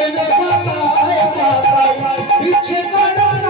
পাতায় পাতায় বিচ্ছে কাটা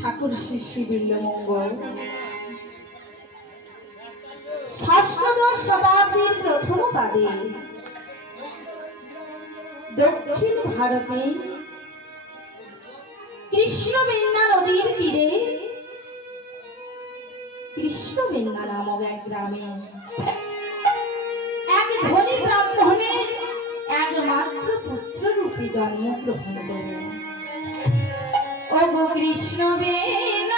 ঠাকুর শিষ্যী বিল্লমঙ্গল ষষ্ঠদশ শতাব্দীর প্রথম কালে দক্ষিণ ভারতে কৃষ্ণবেন্না নদীর তীরে। কৃষ্ণবেন্না নামক এক গ্রামে এক ধনী ব্রাহ্মণের একমাত্র পুত্র রূপে জন্মগ্রহণ করেন ও কৃষ্ণবেন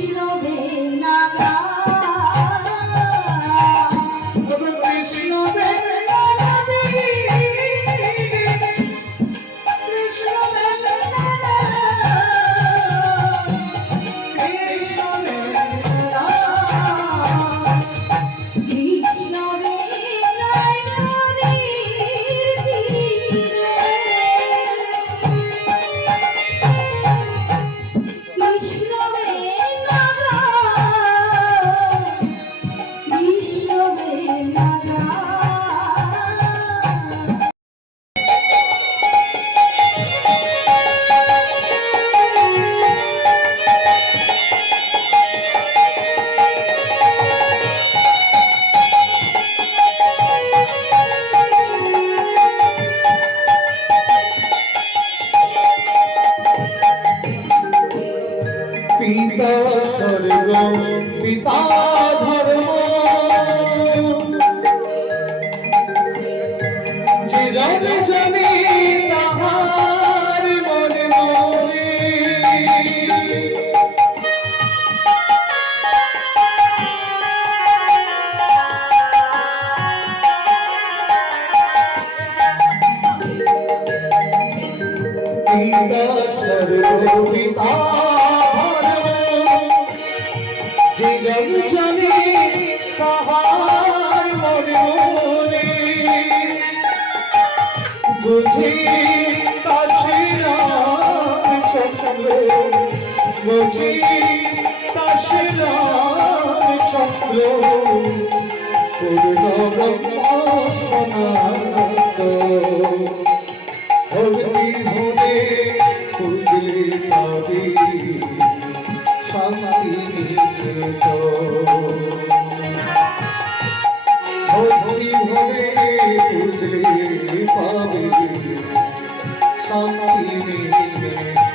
চিরবে না বুঝি তাছিলাম চক্র বুঝি তাছিলাম চক্র পূর্ণ ব্রহ্ম সোনা পাবে শান্তি নিমিত্ত